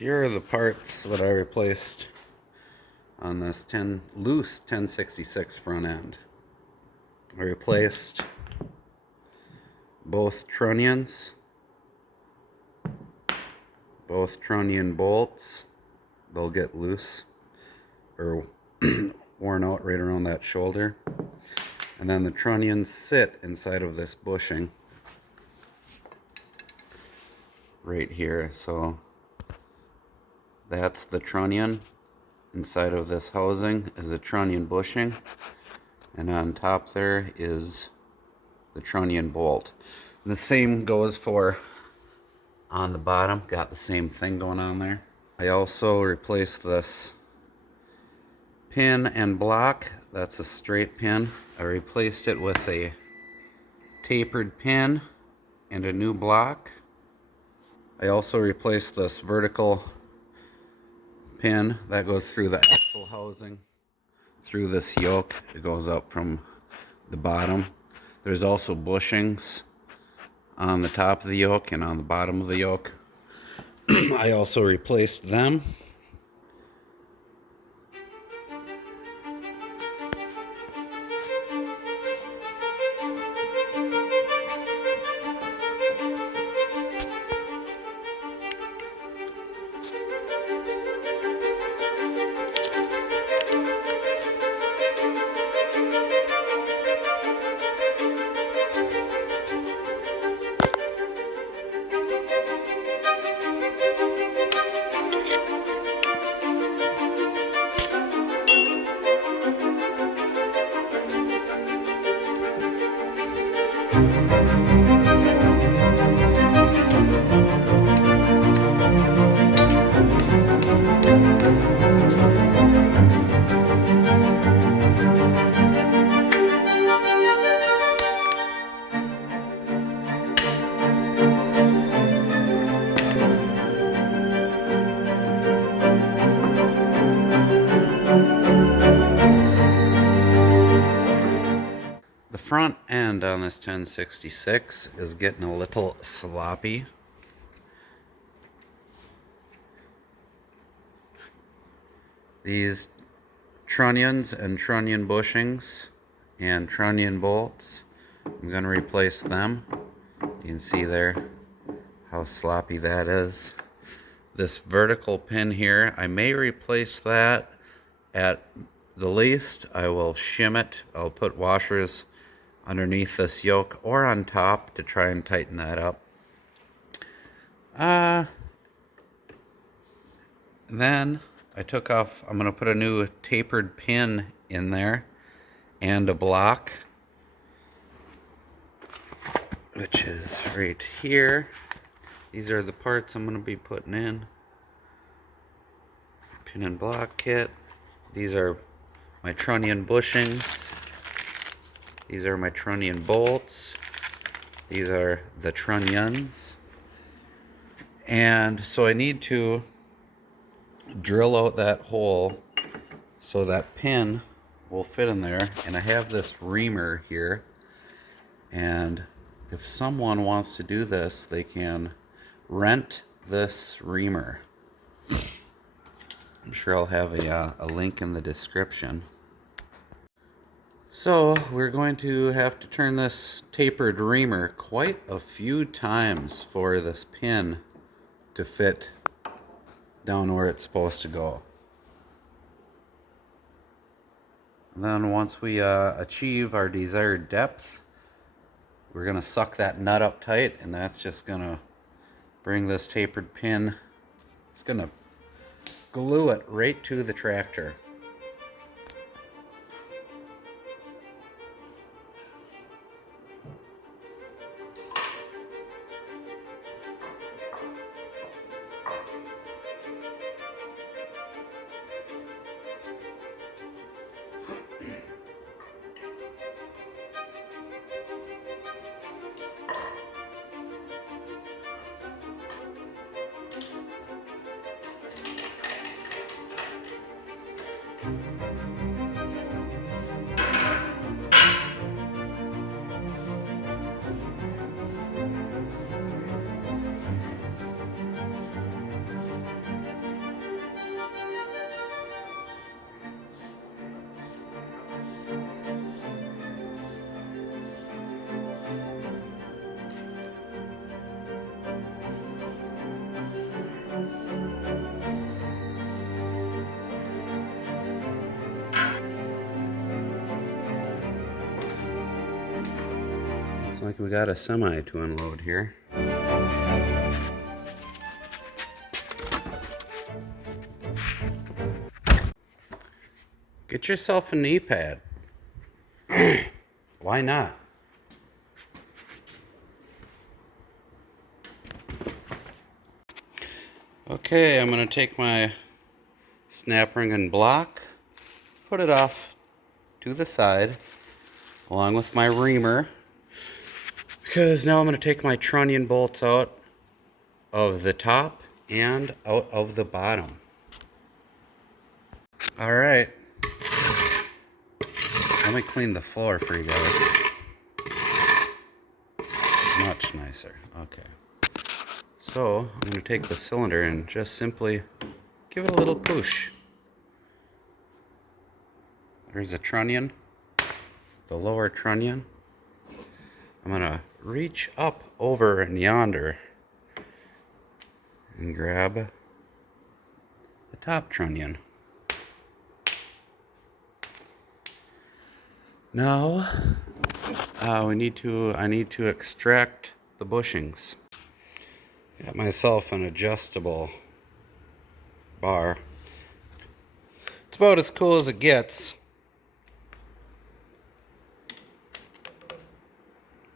Here are the parts that I replaced on this loose 1066 front end. I replaced both trunnions, both trunnion bolts. They'll get loose or worn out right around that shoulder. And then the trunnions sit inside of this bushing right here. So that's the trunnion. Inside of this housing is a trunnion bushing, and on top there is the trunnion bolt. And the same goes for on the bottom, got the same thing going on there. I also replaced this pin and block. That's a straight pin. I replaced it with a tapered pin and a new block. I also replaced this vertical pin that goes through the axle housing, through this yoke. It goes up from the bottom. There's also bushings on the top of the yoke and on the bottom of the yoke. I also replaced them. The front end on this 1066 is getting a little sloppy. These trunnions and trunnion bushings and trunnion bolts, I'm going to replace them. You can see there how sloppy that is. This vertical pin here, I may replace that. At the least, I will shim it. I'll put washers underneath this yoke or on top to try and tighten that up. Then I took off, I'm going to put a new tapered pin in there and a block, which is right here. These are the parts I'm going to be putting in. Pin and block kit. These are my trunnion bushings. These are my trunnion bolts. These are the trunnions. And so I need to drill out that hole so that pin will fit in there. And I have this reamer here. And if someone wants to do this, they can rent this reamer. I'm sure I'll have a link in the description. So we're going to have to turn this tapered reamer quite a few times for this pin to fit down where it's supposed to go. And then once we achieve our desired depth, we're going to suck that nut up tight, and that's just going to bring this tapered pin, it's going to glue it right to the tractor. Looks like we got a semi to unload here. Get yourself a knee pad. Why not? Okay, I'm going to take my snap ring and block, put it off to the side, along with my reamer, because now I'm going to take my trunnion bolts out of the top and out of the bottom. Alright, let me clean the floor for you guys. Much nicer. Okay. So, I'm going to take the cylinder and just simply give it a little push. There's a trunnion, the lower trunnion. I'm going to reach up over and yonder and grab the top trunnion. Now, I need to extract the bushings. Got myself an adjustable bar. It's about as cool as it gets.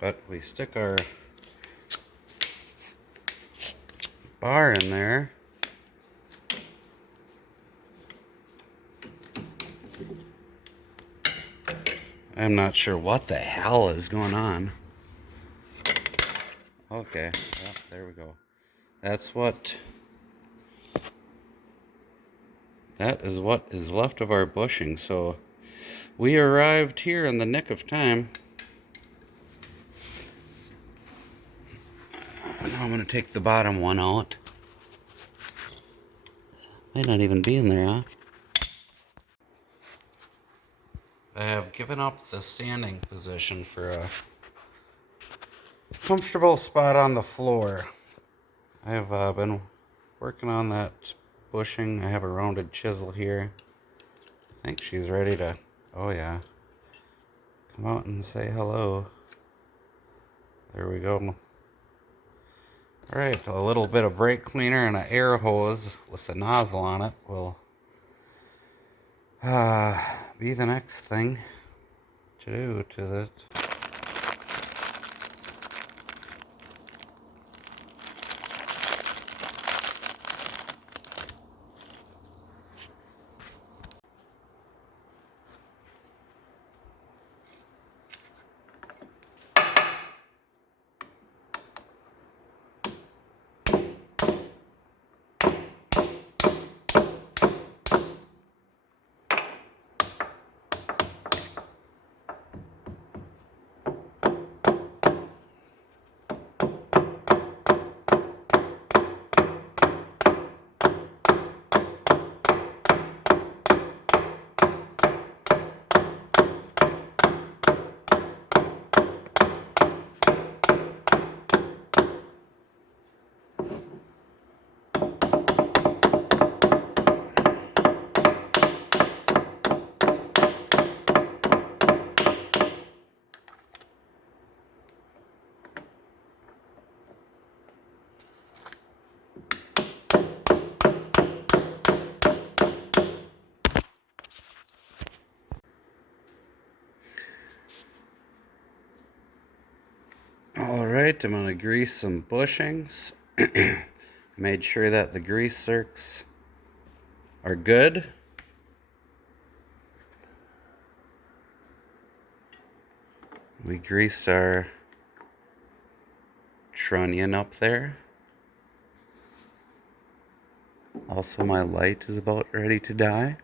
But we stick our bar in there. I'm not sure what the hell is going on. Okay, well, there we go. That is what is left of our bushing. So we arrived here in the nick of time. Now I'm going to take the bottom one out. Might not even be in there, huh? I have given up the standing position for a comfortable spot on the floor. I have been working on that bushing. I have a rounded chisel here. I think she's ready to, oh yeah, come out and say hello. There we go. Alright, a little bit of brake cleaner and an air hose with the nozzle on it will be the next thing to do to it. Alright, I'm going to grease some bushings. Made sure that the grease zerks are good. We greased our trunnion up there. Also, my light is about ready to die.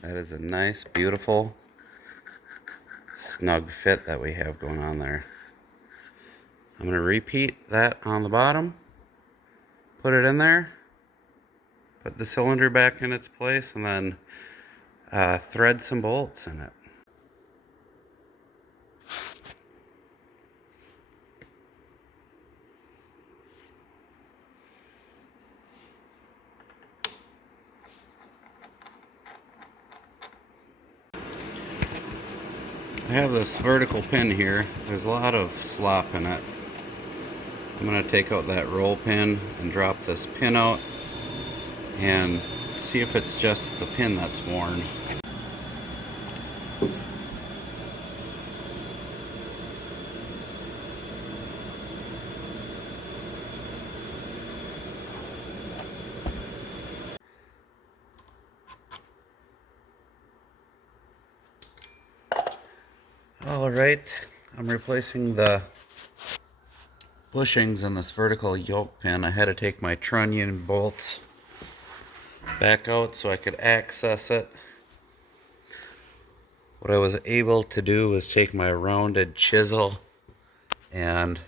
That is a nice, beautiful, snug fit that we have going on there. I'm going to repeat that on the bottom, put it in there, put the cylinder back in its place, and then thread some bolts in it. I have this vertical pin here. There's a lot of slop in it. I'm going to take out that roll pin and drop this pin out and see if it's just the pin that's worn. Alright, I'm replacing the bushings in this vertical yoke pin. I had to take my trunnion bolts back out so I could access it. What I was able to do was take my rounded chisel and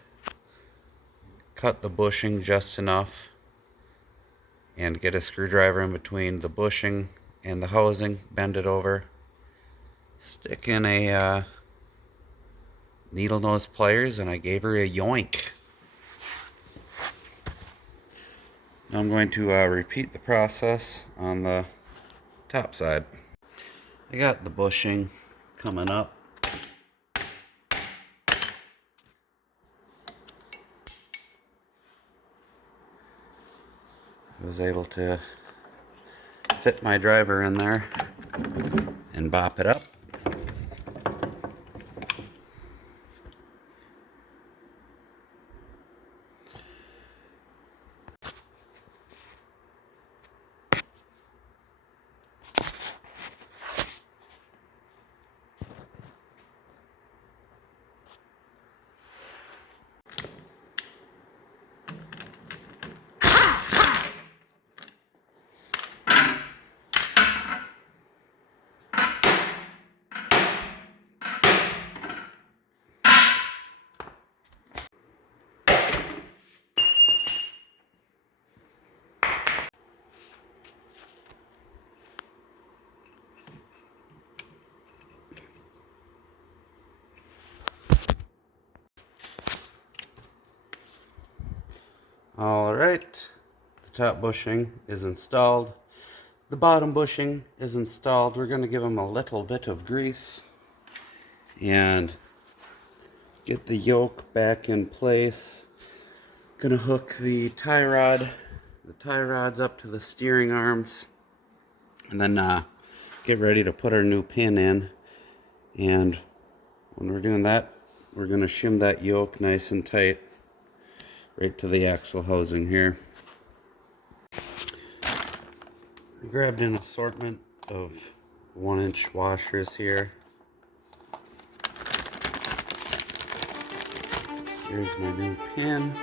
cut the bushing just enough and get a screwdriver in between the bushing and the housing, bend it over, stick in a needle nose pliers, and I gave her a yoink. Now I'm going to repeat the process on the top side. I got the bushing coming up. I was able to fit my driver in there and bop it up. Alright, the top bushing is installed. The bottom bushing is installed. We're going to give them a little bit of grease and get the yoke back in place. Gonna hook the tie rods up to the steering arms, and then get ready to put our new pin in. And when we're doing that, we're gonna shim that yoke nice and tight right to the axle housing here. I grabbed an assortment of 1-inch washers here. Here's my new pin.